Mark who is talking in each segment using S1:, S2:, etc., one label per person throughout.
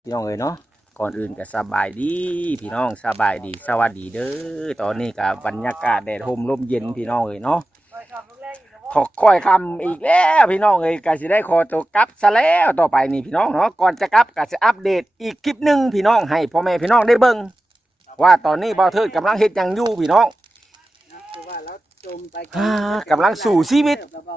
S1: พี่น้องเอ๋ยเนาะก่อนอื่นก็สบายดีพี่น้องสบายดีสวัสดีเด้อตอนนี้ก็บรรยากาศแดดร่มลมเย็นพี่น้องเอ๋ยเนาะถกค่อยคำอีกแล้วพี่น้องเอ๋ยก็สิได้ขอตัวกลับซะแล้วต่อไปนี่พี่น้องเนาะก่อนจะกลับก็จะอัปเดตอีกคลิปหนึ่งพี่น้องให้พ่อแม่พี่น้องได้เบิ่งว่าตอนนี้บ่าวเทิดกำลังเฮ็ดหยังอยู่พี่น้องกำลังสู่ชีวิต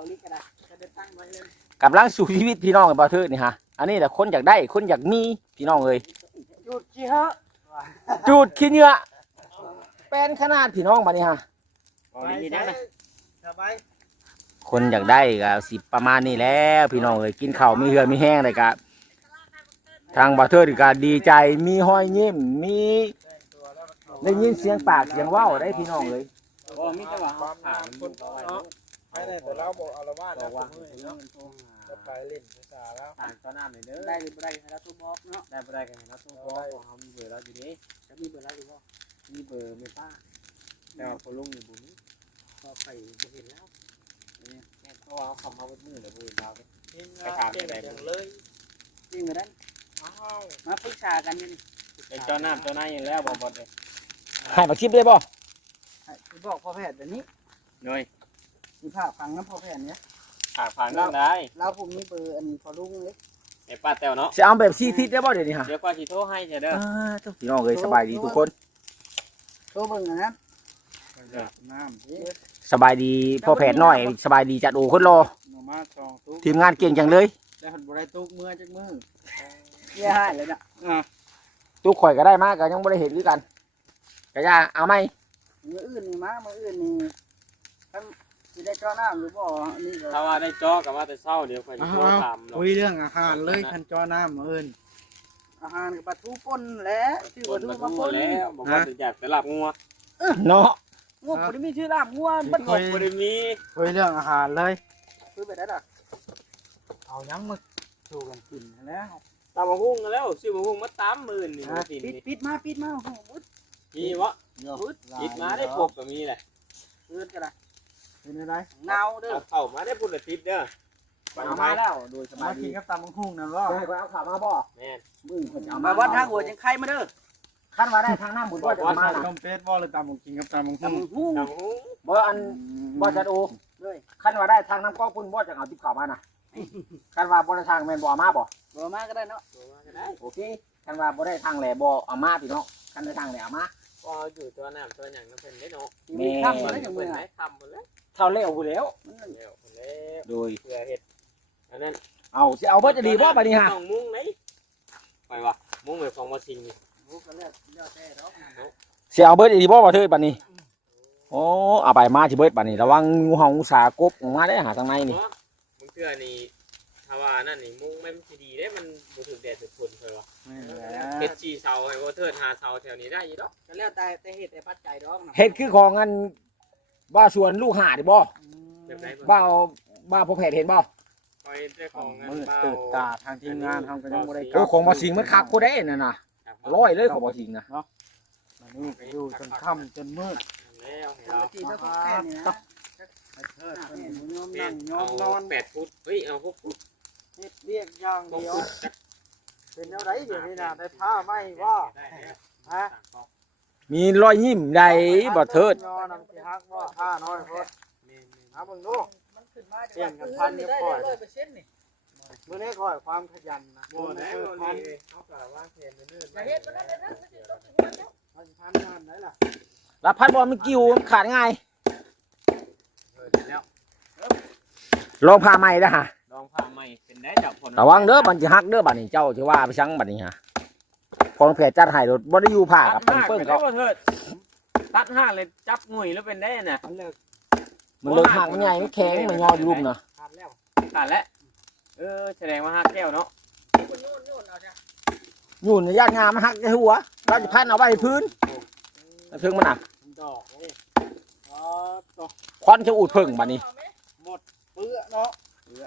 S1: กำลังสู่ชีวิตพี่น้องกับบ่าวเทิดนี่ฮะอันนี้แหละคนอยากได้คนอยากมีพี่น้องเอ๋ย
S2: จุดขี้ฮะ
S1: จูดขี้เหงื่อเป็นขนาดพี่น้องมานี่ฮะ
S2: สบาย
S1: คนอยากได้ก็สิประมาณนี้แล้วพี่น้องเอ้ยกินข้าวมีเหือมีแห้งเลยก็ทางบาเทอร์ก็ดีใจมีห้อยยิ้มมีได้ยินเสียงปากเสียงว่าวได้พี่น้องเลย
S2: บ่มีแต่ว่าเขาถามคนเนาะไม่ได้แต่เราบอกเอาละว่านะจะไปเล่นภาษาแล้วต่างตอนน้ำเลยเด้อได้บ่ได้ให้เราทุบบอกเนาะได้บ่ได้ให้เราทุบบอกของเขามีเบอร์เราอยู่นี่จะมีเบอร์เราอยู่บ่มีเบอร์ไม่ป้าแต่ว่าพอลุงอยู่บุญก็ไปบ่เห็นแล้วเนี่ยเพราะว่าเขามาเบิดมือเลยบ่เห็นเราไปถามได้เลยจริงเหมือนนั้นมาปรึกษากันนี่ไอ้เจ้าน้ำเจ้านายยังแล้วบ่เลย
S1: ให้มาชิปได้บ่
S2: บอกพ่อแพทย์แบบนี้
S3: หน่อย
S2: มีภาพฟังน้ำพ่อแพทย์เนี้ย
S3: ผ่านนั่งได้
S2: เราผมมีเบอร์อันพอลุงเลย
S3: ไอ้ป้าแต้วเนาะ
S1: จะเอาแบบซีทิศได้บ่เดี๋ยวนี้ฮะ
S3: เดี๋ยวก็สิโทรให้เด้อ
S1: พี่น้องเลยสบายดีทุกคน
S2: โทรเบิ่งอันนั้นน้ำ
S1: สบายดีพ่อแพทย์น้อยสบายดีจัดโอคนรอ
S2: มาสองตุ๊ก
S1: ทีมงานเก่งจังเลย
S2: ได้หันบริตุ๊กมือจากมือเยี่ยให้เลยน่ะ
S1: ตู้ข่อยก็ได้มากก็ยังไม่ได้เห็นด้วยกันกะยาเอาไหม
S2: มืออื่นนี่มามืออื่นนี่ท่านจะได้จ้อน้ำหรือบ่นี่ก็
S3: ถ้าว่าได้จอกับว่าแต่เช้าเดี๋ยวค่อยสิโทรถามเนาะ
S4: คุยเรื่องอาหารเลยคันจอน้ำเอิญ
S2: อาหารกับปลาทูป่นแล้วชื่อ
S3: ค
S2: ว่าน ทู
S3: มัน
S2: มา
S3: ก็
S2: ป่น
S3: แล้วบอกว่าอยากไปหลับงัว
S1: เนาะ
S2: งูบ่ได้มีชื่อลาบงูมัน
S3: งบบ่ได้มี
S4: คุยเรื่องอาหารเลย
S2: คือไปได้ดอก
S4: เอายังมาสู่กันกินแล้ว
S3: ตามมาหุ้งแล้วซื้อมาหุ้งมา30,000นี่มาสิ
S2: ปิดมาโอ้โหมุด
S3: มีวะคิดมาได้พบก็มีแหละ
S2: เกินกันละ
S4: เป็นอะไร
S2: เงาเด้อ
S3: เข้ามาได้พุ่นละทิศเด้อ
S1: เอามาแล้วโดยสบาม
S4: าย กิ
S1: ดี
S4: นกับตำบักหุ่งนะว่า
S1: ให้ข่อยเอาข่าวมาบ่
S3: แม่น
S1: มึงข่อยจะเอา
S2: มา
S1: มา
S2: วัดทางหัวจังไข่มาเด้อ
S1: ขั้นว่าได้ทางน้ำบุญบ่จะเอามาน่ะ
S4: ต้มเป็ดบ่หรือตำบักกินกับตำบักหุ่ง
S2: ตำหู
S3: ตามหุ้ง
S1: บ่อันบ่จัดโอ
S2: เลย
S1: ขั้นว่าได้ทางน้ำก๊อกพุ่นบ่จะเอาติบข่าวมาน่ะขั้นว่าบ่ได้ทางแม่นบ่เอามาบ่
S2: บ่มาก็ได้เนาะ
S3: ก็ได้
S1: โอเคคันว่าบ่ได้ทางแหล่บ่เอามาพี่น้องคันได้ทางแหล่เอามา
S3: ก็อยู่ตัวน้ำตัวหยังนำเพิ่นได้เนาะ
S2: มีข้ามมาได้
S3: เพิ่
S2: จั
S3: น
S2: งมือ
S3: ได้ทำหมดแล้ว
S1: เท่าเร็วผู้แล้ว
S3: แล้วเพิ่นแล้ว
S1: โดย
S3: เพื่อเฮ็ดอันนั้น
S1: เอาสิเอาบ่จะดีบ่บัดนี้ฮะ
S3: ต้องมุ้งไหนไปวะมุ้งแบบของมาสิงนี่
S2: หูก็เลือกยอดแท้เนาะ
S1: สิเอาเบิดดีบ่บ่เถิดบัดนี้โอ้เอาไปมาสิเบิดบัดนี้ระวังงูเห่างูสากบออกมาได้หาทางในนี่
S3: มึงเชื่อนี่ถ้าว่านั่นนี่มุ้งไม่มันสิดีได้มันบ่ถึงแดดถึงฝนเคยวะเฮ็ดจีเสาให้บ่เทิดหาเสาแถวนี้ได้อยู่ดอก
S2: ก็แล้วแต่เหตุแต่ปัจจัยดอก
S1: เฮ็ดคือของอันบ้าสวนลูกหาดิบ่
S3: แบบไหน
S1: บ้าบ้าพ่อแพทย์เห็นบ่
S3: คอยได้ของงาน
S4: มือ
S3: เบา
S4: ตื่นตาทางทีมงานทำกันยังบ่ได้ก
S1: โอ้
S4: ลับ
S1: ของบ่สิงมันคักกูได้นั่นน่ะร้อยเลยของบ่สิงนะ
S4: อันนี้ก็อยู่จนค่ำจนมืด
S3: แล้วให้
S2: ทำ
S3: เรา
S2: ทีแล้วก็แค่นี้นะ
S4: ไปเทิดเพิ่น
S2: ยอม
S3: เปลี่
S2: นั่
S3: ยน
S2: งยอ
S3: เอา
S2: มนอน
S3: 8 ฟุตเฮ้ยเอา6 ฟุต
S2: เฮ็ดเรียกอย่าง
S3: 6
S2: เดียว
S3: ฟุตจัก
S4: เป็นอะไรเดี๋ยวนี้นะได้ผ้าไหมว่า
S3: ได้แล้ว
S4: ฮะ
S1: มีรอยยิ้มได้บ่เถิด
S4: ยอนำสิฮักว่าผ้าน้อยพุ่น
S3: แม่น
S4: หาเบิ่งดู
S2: มันขึ้นมาเปลี่ยนกันพันเรียบร้อย100%นี่
S4: มื้อนี้ขอให้ความขยันนะ
S3: บ่ได้บ่ได้เอากะวางแผนเนิ่นๆ
S2: อย่าเฮ็ดมันนั่นนะมันสิต้องถึงมันเนาะ
S4: มันพันงานได้ล่ะ
S1: รับพัดบอลมันกิ้วขาดง่าย
S3: แล้ว
S1: ลองพาใหม่เด้อฮะ
S3: ลองผ้าใหม่เป็นได้จากผล
S1: ระวังเด้อมันจะฮักเด้อบัดนี้เจ้าสิว่าไปชังบัดนี้ฮะพอแผลจัดให้รถบ่ได้อยู่ผ้ากับเปิ้งๆ
S3: ก็
S1: ก็
S3: เถิดตัดห้างเลยจับงุยแล้วเป็นได้น่ะ
S4: มันเลิก
S1: มันเลิกหักมันใหญ่มันแข็งมันงออยู่ลุ่มนะ
S4: ขาดแล้ว
S3: ตัดแล้วแสดงว่าห้าแก้วเนาะ
S2: คนโยนเอาจ้ะ
S1: อยู่ในย่านงามมันหักในหัวเราจะพันเอาไว้พื้นแล้วถึงมันอ่ะ
S4: ดอกนี่อ๋อตก
S1: ควันจะอูดเพิ่งบัดนี้
S4: เปื้อเนาะ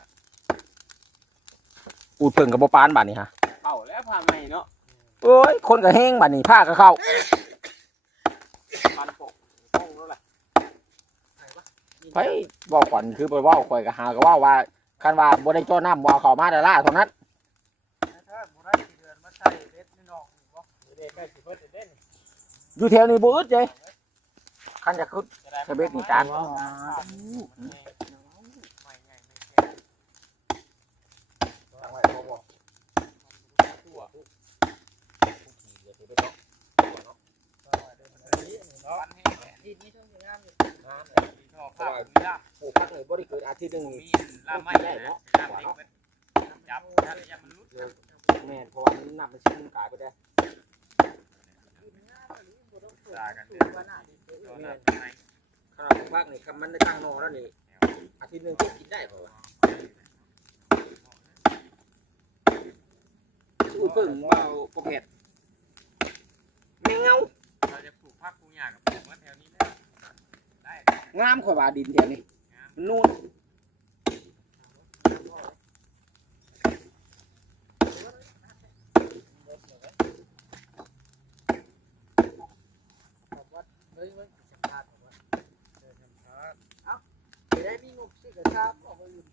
S1: อูดเพิ่งกับบ่ปานบัดนี้ฮะ
S3: เข้าแล้วผ้าใหม่เนาะ
S1: โอ้ยคนก็แห้งบัดนี้ผ้าก็เข้า
S3: ปันปกป้องแล้วแหละ
S1: ไปบอกขวัญคือไปเว่าข่อยก็หาก็ว่าคันว่าบ่ได้จ้อน้ำบ่เอาเข้ามาได้ล่าเท่านั้น
S4: ถ้าบ่ได้กี่เดือนมาใส่เด
S1: อยู่แถวนี้บ่อึดเด้คันจะคึดเสเบ็ดนี่จาน
S4: ดินนี่ช่วงงามอยู่
S1: ปลูกผักเลยบ่ได้เกิดอาทิตย์นึงนี่
S3: ลามไม่ได้เนาะลามเล็กมันจับถ้าระยะมันรุด
S1: แม่นเพราะว่ามันน้ำมันชื้นกายไปได้
S3: ตากันเด้อโดนอะไร
S1: ขนาดผักนี่คำมันได้ตั้งนอแล้วนี่อาทิตย์นึงกินได้บ่วะสู้เพิ่งเอาบ่เผ็ดแมงเงา
S3: เราจะปลูกผักปลูกหญ้ากับปลูกมาแถวนี้แล้วได้
S1: งามข่อยว่าดินแถวนี้มันนูน
S4: ได้มีงบซื้อกระชากออกไปอยู่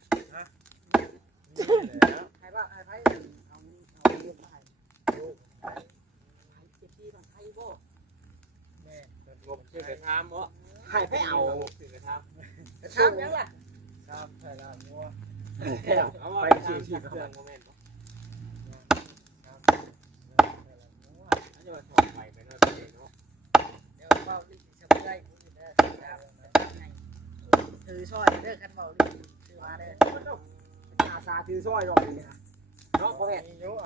S4: ใครบ้างใครไพ่เอาเงินไปที่บางไทยบ่
S3: งบซื้อกระทำบ่
S1: ให้ไปเอา
S3: ซื้อกระทำ
S4: กระชากยังล่ะ
S3: เอาไปซื้อเครื่องโมเมนต์บ่อันนี้ว่าถอดไปไปเนาะเนาะ
S4: เดี๋ยวเบาดิจะได้กูอยู่ได้ถือช่อยเด้อคันเบาดิถือมาเด้อ
S1: อาสาถือซอยดอกนี่นะเนาะพ่อแม่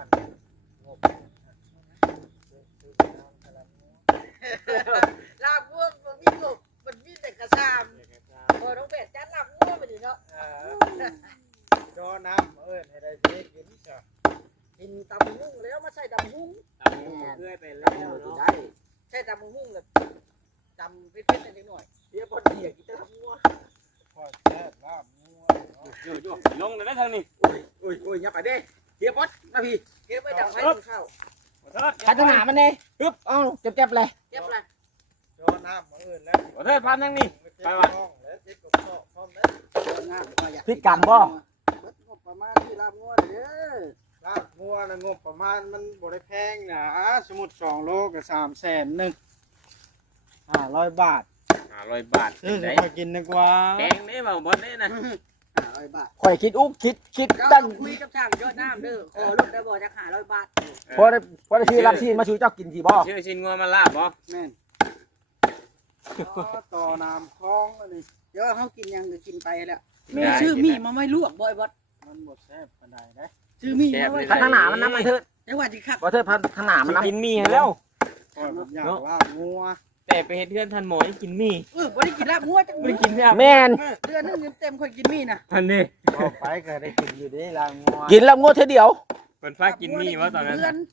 S4: ลาบวัวมันมีงบมันมีแต่กระชามพอน้องเป็ดจัดลาบวัวไปดิเนาะ
S2: จอน้ำให้ได้เจ๊กินจ้ะ
S4: กินตำหุ้งแล้วมาใส่ตำหุ้ง
S3: ตามเพื่อไปแล้วเนาะ
S1: ได้
S4: ใส่ตำหุ้งแบบตำเป็นๆนิดหน่อย
S1: เดี๋ยวพอดีกินแต่ละหัว
S2: พอแซ่บลาบงัว
S3: อยู่ลงได้ทางนี้
S1: โอ้ยอย่าไปเด้เดี๋ยวบอสนะพี่
S4: เก็บไว้ดังไฟข้าว
S1: ขัดหนามันเน่ปึ๊บเอ้าเจ็บๆเลย
S4: เก็บละ
S2: จอน้ำแล้ว
S3: ขอโทษพันทางนี้
S2: ไปว่ะแล้วเจ๊กับพ่อพร้อมแล้ว
S1: พิษกรรมบ่
S4: ประมาณที่ลาบงัวเด้อ
S2: ลาบงัวนะงบประมาณมันบ่ได้แพงนะสมมุติ2โลก็300,000 500 บาท
S3: 500 บาท
S2: ซื้อ
S3: ได้
S2: มากินดีกว่า
S3: แพงเด้บ่บ่ได้นะ
S4: 500 บาท
S1: ข่อยคิดอุ๊บคิด
S4: เจ้า
S1: ตั้ง
S4: คุยกับช่างยอดน้ำเด้อขอลดได้บ่จัก500 บาท
S1: พอได้ชื่อรับซีนมาชูเจ้ากินสิบ่
S3: ชื่อชินงัวมาลาบบ่
S4: แม่น
S2: ต่อน้ำคลองอันนี้
S4: เดี๋ยวเฮากินยังก็กินไปแล้วมีชื่อมีมาไม่ลวกบ่อยบ่
S2: มันบ่แซ่บปานใดเด้
S4: ชื่อมีมาไว้
S1: พัฒนามันน้ำมันเถิด
S4: จังหวัดสิคัก
S1: บ่เถิดพัฒนามันน้ำ
S3: กินมีแล้ว
S2: ข้อยผมอยากลาบงัว
S3: แต่ไปเฮ็ดเพื่อนทันหมอให้กินมี
S4: บ่ได้กินลาบงัวจัง
S3: ไม่ได้กินเนี่ย
S1: แม่น
S4: เดือนนึงเต็มค่อยกินมีนะ
S3: อันนี้
S2: ออกไปก็ได้กินอยู่เด้ลาบงัว
S1: กินแล้วงวดเท่าเดียว
S3: เพิ่นพากินมีว่าตอนนั้น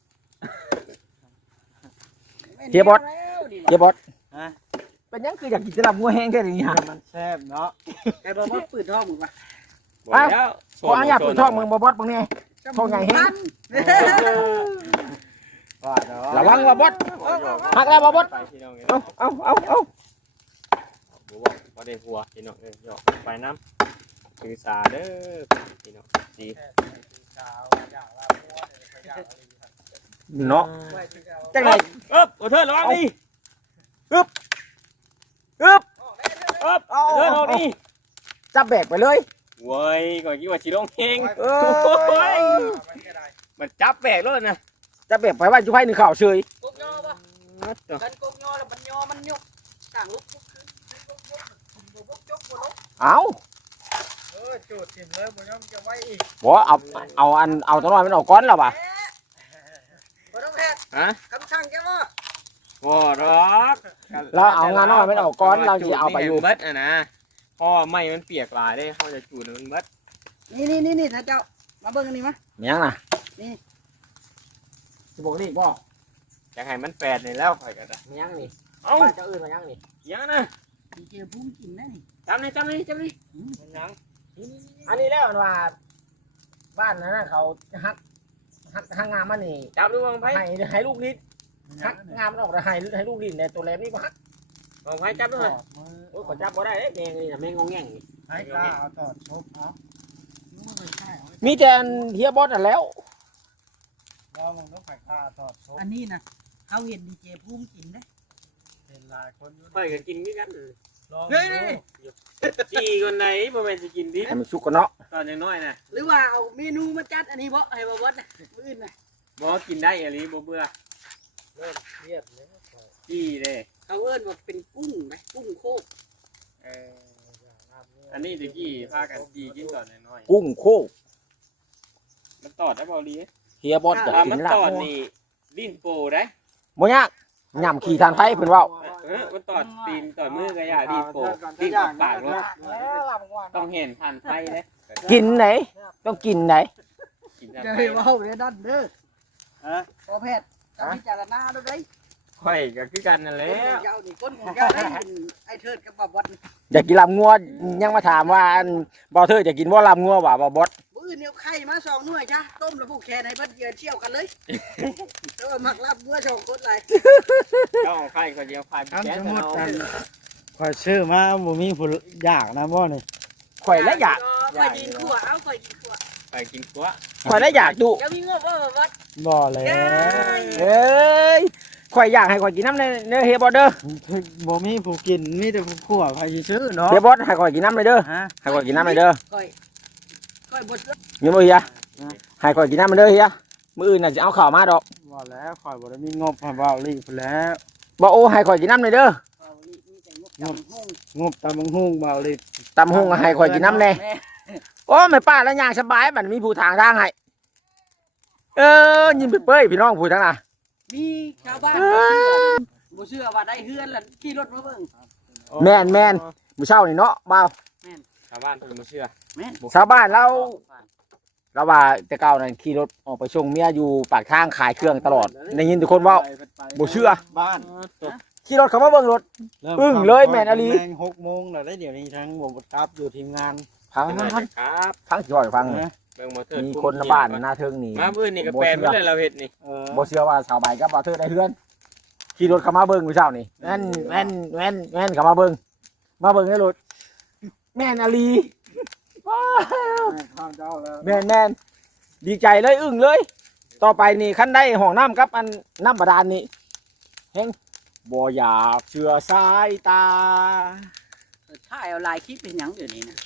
S1: เฮียบอส เดี๋ยวบอส
S2: ฮะ
S1: เป็นยังคืออยากกินสลับงัวแห้งแค่นี้ฮะ
S2: มันแซ่บเนาะ
S4: ไอ้บ่บ่ปืนท้องมึงว่ะ
S3: บอกแล้ว
S1: ขออนุญาตเปิดช่องมึงบ่บอสมึงนี่ ท้องใหญ่แฮง
S2: ว่าเนาะ
S1: ระวังว่าบอสหักแล้วบ่บอส
S3: ไปพี่น้องเอ้ย
S1: เอา
S3: บ่บอกบ่ได้หัวพี่น้องเอ้ยหยอกไปน้ำถือสาเด้อพี่น้องสี
S2: สาวอยากลาบงัวเนี่ยก็อยากอะไรอยู่ครับ
S1: เนาะจังได๋
S3: อึ๊บขอโทษระวังดิ
S1: อึ๊บ
S3: อึ๊บ
S1: เอา
S3: เดินออกดิ
S1: จับแบกไปเลย
S3: เว้ยก่อนคิดว่าสิลงเฮง
S1: เอ้ย
S2: มันก็ได้
S3: มันจับแบกแล้วนะ
S1: จับแบกไปว่าอยู่ไผหนึ่งข่าวเฉย
S4: กงยอบ่กันกงยอแล้วมันยอมันยกต่างลุกลุกขึ้นลุกจกบ่ลง
S1: เอา
S2: จูดถิ่มเลยบ่ยอมจะไว้อีก
S1: บ่เอาตัวน้อยมันออกก้อนแล้วป่ะ
S4: บ่ต้องแพทย์
S3: ฮะ
S4: คำสั่งแกว่า
S3: บ่หรอก
S1: เราเอางานน้อยมันออกก้อนเราจะเอาไปอยู่
S3: เบิดอ่ะนะเพราะไม่มันเปียกหลายได้เขาจะจูดมันเบิด
S4: นี่ท่านเจ้ามาเบิ่งอันนี้มา
S1: มียังน่ะ
S4: นี่
S1: สิบอกนี่บ่
S3: อยากให้มันแปดนี่แล้วข่อยก็ได้
S1: มียังนี่
S3: เอ้า
S1: บ้านเจ้าอื่นมายังนี่
S3: ยังนะ
S4: ดีเจภูมิกินนะนี่
S3: จำนี่
S2: มันยัง
S1: อันนี้แล้วมันว่า บ้านนั้นน่ะเขาหักงามมันนี่
S3: จับดูวางไพ่
S1: ให้ลูกนิดหักงามมันออกแต่ให้ลูกนิดในตัวแรมนี่บ่ฮัก
S3: วางไพ่จับดู
S2: ต
S3: หน่อย
S2: อดมือ
S1: โอ้ยขอจับบ่ได้เด้แมงนี่น่ะแมงงงแง่งนี่
S2: ให้กล้าเอาตอดชกเอา
S1: มีแต่อันเฮียบอสน่ะแล้ว
S2: แล้วมึงต้องไปกล้าตอดชก
S4: อันนี้นะเขาเห็นดีเจภูมิกินนะ
S2: เห็นหลายคนอยู่
S3: ค่อยก็กินคือกัน
S2: ลอง
S4: เฮ้ย
S3: จีคนไหนบ่แม่นสิกินดิ
S1: ให้มันสุกก่อนเนาะ
S3: ตอนยังน้อยน่ะ
S4: หรือว่าเอาเมนูมาจัดอันนี้บ่ให้บ่บดนะมื้ออื่นน่ะ
S3: บ่กินได้อีหลีบ่เบื่อ
S2: เริ่มเครียดแล้ว
S3: จี้เด้
S4: เขาเอิ้นว่าเป็นกุ้งไหมกุ้งโคก
S3: เอออันนี้ตะกี้พากันจีกินตอนน้อย
S1: กุ้งโคก
S3: ๆมันตอดได้บ่ลี
S1: เฮียบอสอยาก
S3: ถ้า
S1: กิ
S3: มัน
S1: นลาบ
S3: ตอด
S1: งัว
S3: นี่ลิ้นโปได้
S1: บ่ยากย่ำขี่ทางไผเพิ่นเว้า
S3: มันตอดตีนตอดมือก็อย่าลิ้นโปลิ้นออกปากรถต้องเห็นผ่านไฟเด้
S1: กินไหนต้องกินไหน
S3: กินผ่าน
S4: จะ
S3: ไฟ
S4: ให้เว้าเด้อดันเด้อ
S3: ฮะ
S4: พอแพทย์จะพิจารณาดูได้
S3: ข่อยก็คือกันนั่นแหละ
S4: เจ้านี่คนของเจ้าได้ยินไอ้เทิดกับบ่บดนี่
S1: อยากกินลาบงัวยังมาถามว่าอันบ่เธอจะกินบ่ลาบงัวว่าบ่บด
S4: มื้ออื่นเนี่ยเอาไข่มา2หน่วยจ้ะต้มแล้วผูกแขนให้เพิ่นยืนเชี่ยวกันเลยแต่ว่ามักรับเมื่อ2คนหลาย
S3: เจ้าของไข่ข่อยเดียวไข่แก๊สเอา
S2: คอยชื่อมาบ่มีผู้อยากนะบ่นี่
S1: ข่อยและอยาก
S4: ข่อยกินขั่วเอาข่อยกินขั่ว
S3: ไข่กินกัว
S1: ข่อยและอยากดุ
S4: เจ้ามีงบบ่บด
S2: บ่แล้ว
S1: เอ้ยข่อยอยากให้ข่อยกินน้ำเด้อเฮียบอสเด้อ
S2: บ่มีผู้กินมีแต่ผู้ขั่วใครสิซื้อเนาะ
S1: เฮียบอสให้ข่อยกินน้ำเลยเด้อ
S2: ฮะ
S1: ให้ข่อยกินน้ำเลยเด้อ
S4: ข่อยบดเลิก
S1: เงี้ยบ่เฮียให้ข่อยกินน้ำมันเด้อเฮียมื้ออื่นน่ะสิเอาข้าวมาดอก
S2: บ่แล้วคอยบ่ได้มีงบให้เว้าลีพุ่นแล้ว
S1: บ่โอ้ให้ข่อยกินน้ำเลยเด้อ
S4: เอานี่มีแต่งบจำห้อง
S2: งบตามบังหุ่งเว้าลี
S1: ตำหุงก็ให้ข่อยกินน้ำแน่โอ้แม่ป้าแล้วย่างสบายบัดมีผู้ทางให้ยิ้มเป้ยๆพี่น้องผู้ทางน่ะ
S4: มีชาวบ้านบ่เชื่อว่าได้เฮือนแล้วขี่รถมาเบิ่ง
S1: แม่นมื้อเช้านี่เนาะบ่าว
S3: ชาวบ้านเพิ่นบ่เชื่อ
S1: ชาวบ้านเราว่าแต่เก่านั่นขี่รถออกไปส่งเมียอยู่ปากทางขายเครื่องตลอดได้ยินทุกคนเว้าบ่เชื่อ
S2: บ้าน
S1: ขี่รถเข้ามาเบิ่งรถ อึ้งเลยแม่นอลี
S2: แม่ง6โมงแล้วได้เดี๋ยวนี้ทั้งบ่กลับอยู่ทีมงาน
S1: พัง
S3: เป็นไรครับ
S1: พังสิบ่อยฟัง
S2: นะ
S3: เบิ่งบ่เทิด
S1: มีคนในบ้านหน้าเทิงนี่
S3: มามื้อนี้ก็แปลนบ่ได้เราเฮ็ดนี่
S1: บ่เชื่อว่าชาวบ้านกับบ่าวเทิดได้เฮือนขี่รถเข้ามาเบิ่งมื้อเช้านี่แม่นเข้ามาเบิ่งในรถแม่นอลีว้าว
S2: ข้างเจ้าแล้ว
S1: แม่นดีใจเลยอึ้งเลย ต่อไปนี่คันได้ห้องน้ำกับอันน้ำบาดาลนี่เฮงบ่อยากเชื่อสายตา
S4: ถ่ายเอาลายคลิปเป็นหยังเดี๋ยวนี้นะ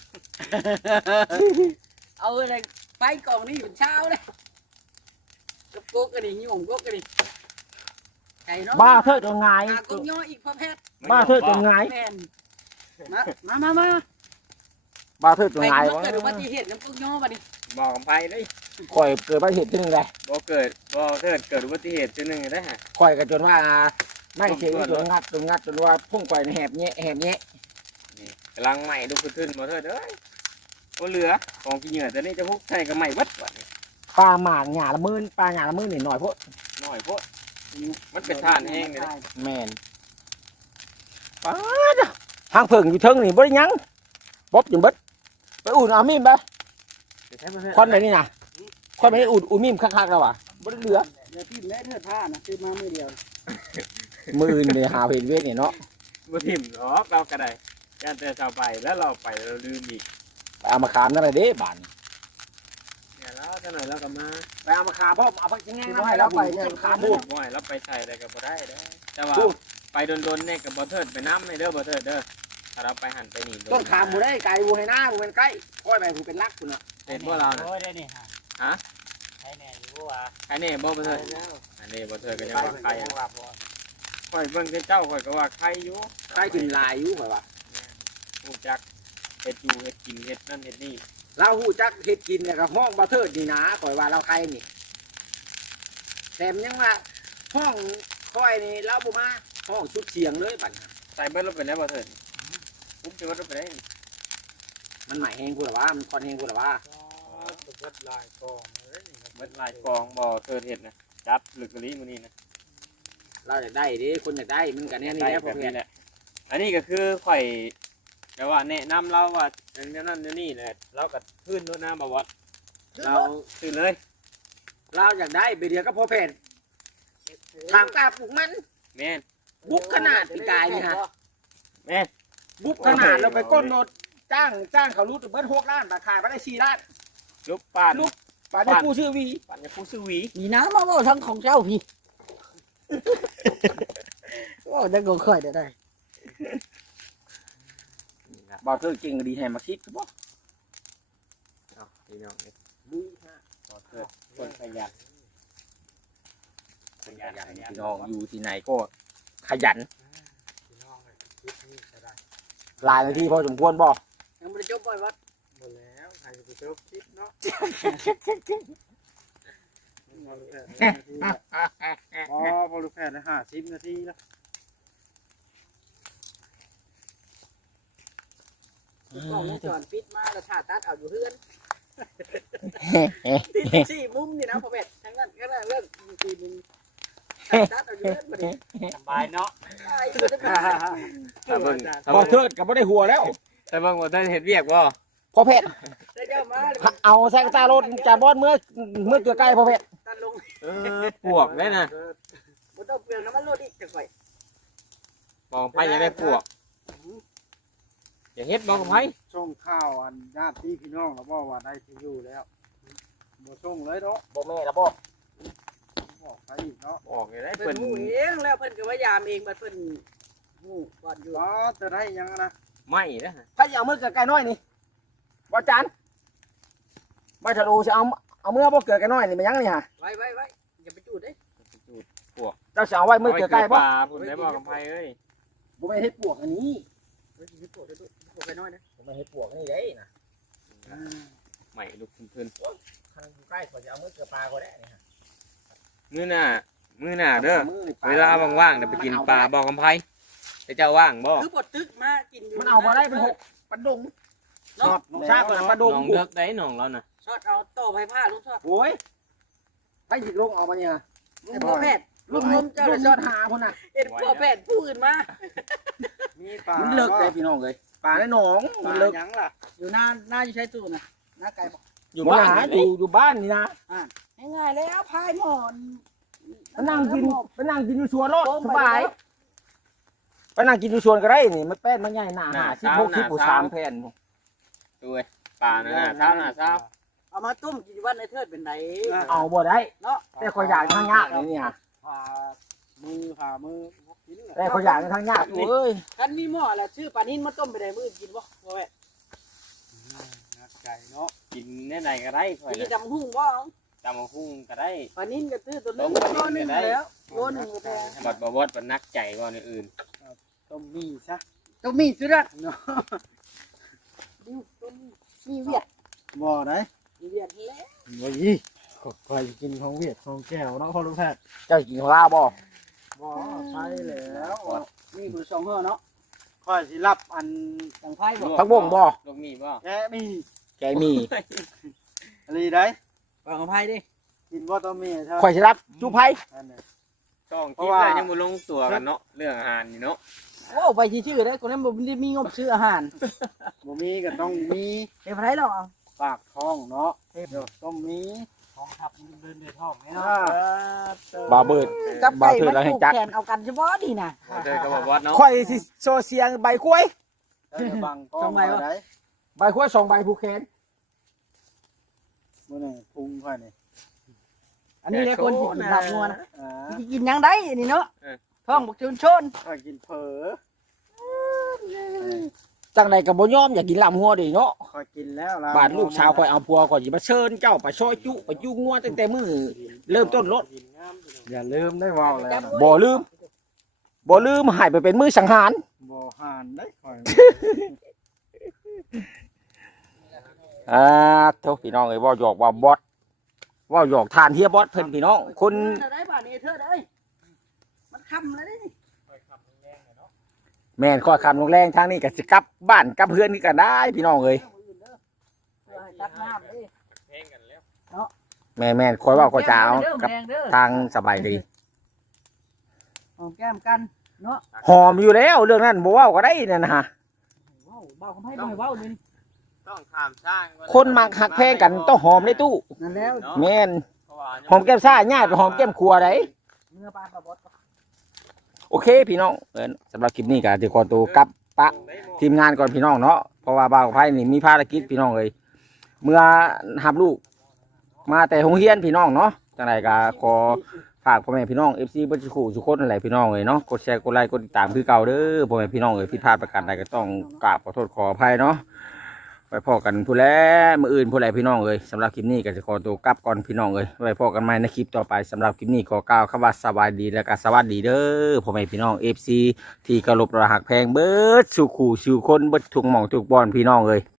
S4: เอาอะไรไปกล่องนี้เป็นเช้าเลยกับโกกกันดิยุ่งโกกกันดิไก่เนาะ
S1: บ้าเทิดจนงาย
S4: หากงย่ออีกพ่อแพทย์
S1: บ้าเทิดจนงาย
S4: แม่นมา
S1: บ้าเทิดจน
S4: ไป
S1: งาย
S4: มันเกิดอุบัติเหตุน้ำกงย่อมาดิ
S3: บอกกันไปเลย
S1: ข่อยเกิดอุบัติเหตุที่หนึงเลย
S3: บ่เกิดบ่เทิดเกิดอุบัติเหตุทีนึงได้ฮะ
S1: ข่อยก็จนว่าไม่เสียจนงัดจนว่าพุ่งข่อยในแหบแงะ
S3: กำลังใหม่ดูขึ้นบ่เทิดเอ้ยบ่เหลือของกินเหยื่อแต่นี่จะพกใส่กับใหม่เบิดว่ะ
S1: ปลาหมากหยาละมื่นปลาหยาละมื่นนี่หน่อยพวก
S3: น้อยโพดมันเป็นทานแห้งเลย
S1: แม่นป้าจ้ะทางเพิ่งอยู่เทิงนี่บ่ได้หยังบ๊อบจนเบิดไปอุ่นเอามีมไปควันไปนี่นะควันไปนี่อุ่นมีมคักๆแล้วว่ะบ่ได้เหลือ
S4: เดี๋ยวพี่แม่เทิดผ้านะซื้อมามือเดียว
S1: มืออื่นเลยหาเห็นเวทนี่เนาะ
S3: บ่ทิ่มหรอกเราก็ได้ย่านแต่เช้าไปแล้วเราไปเราลืมอีก
S1: ไปเอามาขามนั่นเลยเด้บาน
S3: เนี่ยแล้วจังหน่อยเราก็มา
S1: ไปเอามาขามพ่อเอาไปกินง่ายๆให้เราไปเนี่ยขาม
S3: พู
S1: พู
S3: ด
S1: ด
S3: บ่ให้เราไปใส่อะไรก็บ่ได้เด้อแต่ว่าไปโดนๆเนี่ยก็บ่เทิดไปน้ำในเด้อบ่เทิดเด้อถ้าเราไปหันไปนี่
S1: ต้นขามบ่ได้ไกลบ่ให้หน้าบ่เป็นใกล้ค่อยไปผู้เป็นรักคุณน่ะ
S3: เป็นพวกเราน่ะ
S2: โอ้ยได้นี่ฮะใช่แน่อยู่ว่า
S3: ใครแน่บ่บ่เทิดอันนี้บ่เทิดก็ยังว่าใครข่อยเบิ่งแต่เจ้าข่อยก็ว่าใครอยู่
S1: ใกล้ถึงลายอยู่ข่อยว่า
S3: ฮู้จักเฮ็ดอยู่เฮ็ดกินเฮ็ดนั่นเฮ็ดนี่
S1: เราฮู้จักเฮ็ดกินเนี่ยก็ห้องบ่เทิดนี่นะข่อยว่าเราใครนี่แต่มันยังว่าห้องค่อยนี่เราบ่มาห้องชุดเสียงเลยบัดนี้
S3: ใส่เบิดลงไปแล้วบ่เทิดปุ๊บจะเบิดลงไปได้
S1: มันหมายแฮงกูล่ะว่ามันคอนแฮงกูล่ะว่า
S2: ตัวเบิดลายกองเลยนี่
S3: เบิดลายกองบ่เทิดเฮ็ดนะจับลึกกะลีมื้อนี้นะ
S1: เราอยากได้เด้คนอยากได้มันก็แน่นี่แหละพวก
S3: แบบ
S1: เนี้
S3: นี้แหละอันนี้ก็คือข่อยแต่ว่าแนะนำเราว่าอันนั้นอันนี้แหละเราก็ขึ้นด้วยนะบ่ว่า
S1: เรา
S3: ขึ้นเลย
S1: เราอยากได้ไปเดียวก็พอแผ่นถามกล้าปลูกมัน
S3: แม่น
S1: บุกขนาดปีกายนี่ฮะ
S3: แม่น
S1: บุกขนาดเราไปก้นรถจ้างเขารู้เบิด6 ล้านบาทขายไปได้4 ล้าน
S3: ลูกปาน
S1: ลูก บาทได้ผู้ชื่อวี
S3: ปานจะผู้ซื้อหวี
S4: นี่นะมาว่าทั้งของเจ้าพี่โอ้จะก็ค่อยได้
S1: บ่เทิดเก่งก็ดีแฮมาซิดคือบ่
S3: พี่น้องมือฮะขอเกิดคนขยัน
S1: พี่น้องอยู่ที่ไหนก็ขยัน
S2: พี่น้องคิดนี่ก็ได้
S1: หลายนาทีพอสมควรบ่
S4: ยังไม่ได้จบบ่อยวัด
S2: หมดแล้วใครจะไปเจอคิดเนาะอ๋อพอลูกแพทย์ได้50 นาทีแล้ว
S4: กล้องวงจรปิดมาแล้วถ่าตัดเอาอยู่เฮือนที่4มุมนี่นะพ่อแม่ทั้งนั้นก็ได้เรื่องทีนึงตัดเอาอยู่เฮือนบ่ได้
S2: สบายเนาะ
S4: ตายบ่ได้
S3: ถ้าเบิ่ง
S1: บ่เทิดก็บ่ได้หัวแล้ว
S3: ถ้าเบิ่งว่าท่านเฮ็ดเวียกบ่
S1: พอเพชร
S4: ได้เจ้ามา
S1: เอาแซงตารถจากบอสเมื่อเกือใกล้พอเพชร
S4: ตัดลง
S3: ปวกได้น่ะ
S4: บ่ต้องเปลืองน้ำมันรถอีกจังไว้
S3: มองไปยังได้ปวกอย่าเฮ็ดมองไป
S2: ส่งข้าวอันญาติพี่น้องแล้วบอกว่าได้ที่อยู่แล้วบ่ส่งเลยเนาะ
S1: บ่แม่ละบ่
S2: บอกไปอีกเนาะ
S3: ออกอยู่ได้
S4: เพิ่
S3: เพิ่
S4: น
S3: น
S4: ฮู้เองแล้วเพิ่นก็ว่ายามเองบัดเพิ่นฮู้ก่อนอยู่
S2: ก็จะได้ยังนะ
S3: ไม่นะ
S1: ถ้าอย่าเอามือเกือใกล้น้อยนี่บ่จานบ่ทะลุสิเอามือบ่เกือใกล้น้อยนี่มันยังนี่ฮะ
S4: ไว้อย่าไปจูดเด้
S1: เจ้าสิเอาไว้มือเกือใกล้บ่
S3: ปลาพุ่นได้บ่กับไผเอ้ย
S1: บ่แม่นเฮ็ดปวกอันนี้
S4: เฮ้ยสิปวดด้วยปวดไปน้อยนะ
S1: บ่แม่นเฮ็ดปวกอันนี้เด้นะ
S3: ไม่ลุกขึ้น
S1: คันอยู่ใกล้ก็จะเอามือเกือปลาก็ได้นี่ฮะ
S3: มื้อหน้าเด้อเวลาว่างๆเดี๋ยวไปกินปลาบ่กับไผแต่เจ้าว่างบ่
S4: คือปวดตึกมากินอยู่
S1: มันเอาบ่ได้เป็นหกปลาดง
S2: ชอบ
S1: ชาติปลาดง
S3: น้องเลิกได้น้องแล้วน่ะ
S4: ช็อตเอาต่อไฟผ้าลูกช็อต
S1: โอ้ยไปหยิบลงเอามาเนี่ย
S4: ลุงพ่อแพทย์ลุงนมเจ้า
S1: ลู
S4: ละ
S1: ก
S4: ช็
S1: ย
S4: อ
S1: อ
S4: ต
S1: ดหาพุ่นน่ะ
S4: เห็นพ่อแพทย์ผู้อื่นมา
S2: มีปลา
S1: มันเลิกเลยพี่น้องเอ้ยปลาในหนอง
S2: ป
S1: มัน
S2: ลา
S1: เลิก
S2: ยังล่ะ
S4: อยู่หน้าอยู่ใช้ตู้นะหน้าไก่บอก
S3: อยู่
S1: บ่
S3: บ้าน
S1: หา
S3: นี่
S1: อยู่บ้านนี่นะ
S4: ง่ายๆแล้วพายหมอน
S1: ไปนั่งกินอยู่สวนรถสบายไปนั่งกินอยู่สวนก็ได้นี่มันแป้นมันใหญ่หนา16 13แผ่น
S3: ดูเว้ยปลานั่นน่ะเช้าหน้าเช้า
S4: เอามาต้มกินวันในเทิดเป็นไร
S1: เอาบ่ได้
S4: เนาะ
S1: แต่ขอยอยากทางยากนี่ฮะ
S2: ผ่ามือกินเลย
S1: แต่ขอยอยากทางยากเอ้ย
S4: คันมีหม้อแหละชื่อปลานิ่นมาต้มไปได้มื้อกินบ่พ่อแพทย์
S2: นักใจเนาะ
S3: กินได้ไหนก็ได้ค่อย
S4: กิน
S3: นะ
S4: จำหุ่งบ่
S3: ตำบักหุ่งก็ได้
S4: ปลานิ่นก็ซื้อตัวนึงโลนึงแล้วโลนึงก็แพง
S3: บัดบ่วดบัดนักใจกว่าในอื่น
S2: ต้มมีซะ
S4: ต้องมีสุดละ
S2: เนาะ
S4: ดิวต้มมีเวียด
S2: บ่ได้
S4: มีเวียดแล้ว
S2: บ่ยี่คอยกินของเวียดของแก้วเนาะพอลูกแพทย์
S1: เจ้ากินของลาวบ่
S2: บ่ใช่แล้ว
S4: มีมือสองเฮือเนาะ
S2: คอยสิรับอัน
S4: จังไพ่บ่
S1: ผักบงบ่
S3: ลูกมีบ่
S2: แกมี
S1: แกมี
S2: อะไรได้
S4: วางไพ่ดิ
S2: กินบ่ต้มมีใช่
S1: ข่อยสิรับจุไผ
S2: อันนี้
S3: ต้องคิดแล้วยังบ่ลงตัวกันเนาะเรื่องอาหารนี่เนาะ
S4: โอ้ไปชื่อได้คนนั้นบ่ได้มีงบซื้ออาหาร
S2: บ่มีก็ต้องมี
S4: เฮ็ดไผหรอ
S2: ปากท้องเนาะต้องมีท้องทับเดินในท้องเนาะ
S1: บ่าวเบิด
S4: กับไก่
S1: บ่าวเถิด
S4: มัน
S1: แล้วให้
S4: ผูก
S1: จัด
S4: แขนเอากันเฉพาะนี่น่ะ
S3: เดินก็บอกว่าเนาะ
S1: ข่อยสิโซเสียงใบกล้วย
S2: บังกล้องได้
S1: ใบกล้วย2ใบผูกแขน
S2: มื้อนี้พุงค่อยนี่
S4: อันนี้เลยคนกินหลับงัวนะ
S2: อ่า
S4: สิกินหยังได้อันนี้เนาะท้องบักชนชน
S2: ค่อยกินเผลอ
S1: จังไดก็บ่ยอมอยากกินลำหัวดิเนาะ
S2: ค่อยกินแล้วล่ะ
S1: บาดลูกสาวข่อยเอาผัวข่อยสิมาเชิญเจ้าไปซอยจุไปจุงัวตั้งแต่มื้อเริ่มต้นรถ
S2: อย่าลืมได้เว้าแล้ว
S1: บ่ลืมให้ไปเป็นมื้อสังหาร
S2: บ่หานได้ค่อย
S1: โทษพี่น้องเอ้ยเว้าหยอกว่าบอสเว้าหยอกทานเฮียบอสเพิ่นพี่น้องคน
S4: ได้ป่ะนี่เธอเอ้ยมันค่ำแล้วนี่
S1: แม่นข้อยคำลงแรงทางนี้ก็สิกลับบ้านกลับเฮือนนี่ก็ได้พี่น้องเอ้ย
S4: ตักน้ำดิ
S3: เพลงกันแล้ว
S1: แม่นข่อยเว้าข่อยจะเอากับ
S4: แดงเด้อ
S1: ทางสบายดี
S4: หอมแก้มกันเนาะ
S1: หอมอยู่แล้วเรื่องนั้นบ่เว้าก็ได้นั่นนะฮะ
S4: ว้าวเบาคำให้บ่ให้เว้านี่
S3: ต้องถามสร้าง
S1: คนมักหักแพงกันต้องหอมในตู้
S4: นั่นแล้ว
S1: แม่นหอมแก้มซ่าญาติไปหอมแก้มครัวได้
S4: เนื้อปลาปลาบด
S1: โอเคพี่น้องสำหรับคลิปนี้ก็สิขอตัวกลับปะทีมงานก่อนพี่น้องเนาะเพราะว่าบ่าวกับไผนี่มีภารกิจพี่น้องเอ้ยเมื่อรับลูกมาแต่โรงเรียนพี่น้องเนาะจังไดก็ขอฝากพ่อแม่พี่น้อง FC เบิ่สุขุสุคนอะไรพี่น้องเอ้ยเนาะกดแชร์กดไลค์กดติดตามคือเก่าเด้อพ่อแม่พี่น้องเอ้ยผิดพลาดประการใดก็ต้องกราบขอโทษขออภัยเนาะไว้พอกันผู้แลมื้ออื่นผู้ใดพี่น้องเอ้ยสำหรับคลิปนี้ก็จะขอตัวกลับก่อนพี่น้องเอ้ยไว้พอกันใหม่ในคลิปต่อไปสำหรับคลิปนี้ขอกล่าวคำว่าสบายดีและก็สวัสดีเด้อพ่อแม่พี่น้อง FC ที่เคารพรักแพงเบิดสู่ขู่สู่คนเบิดทุกหม่องทุกบอนพี่น้องเอ้ย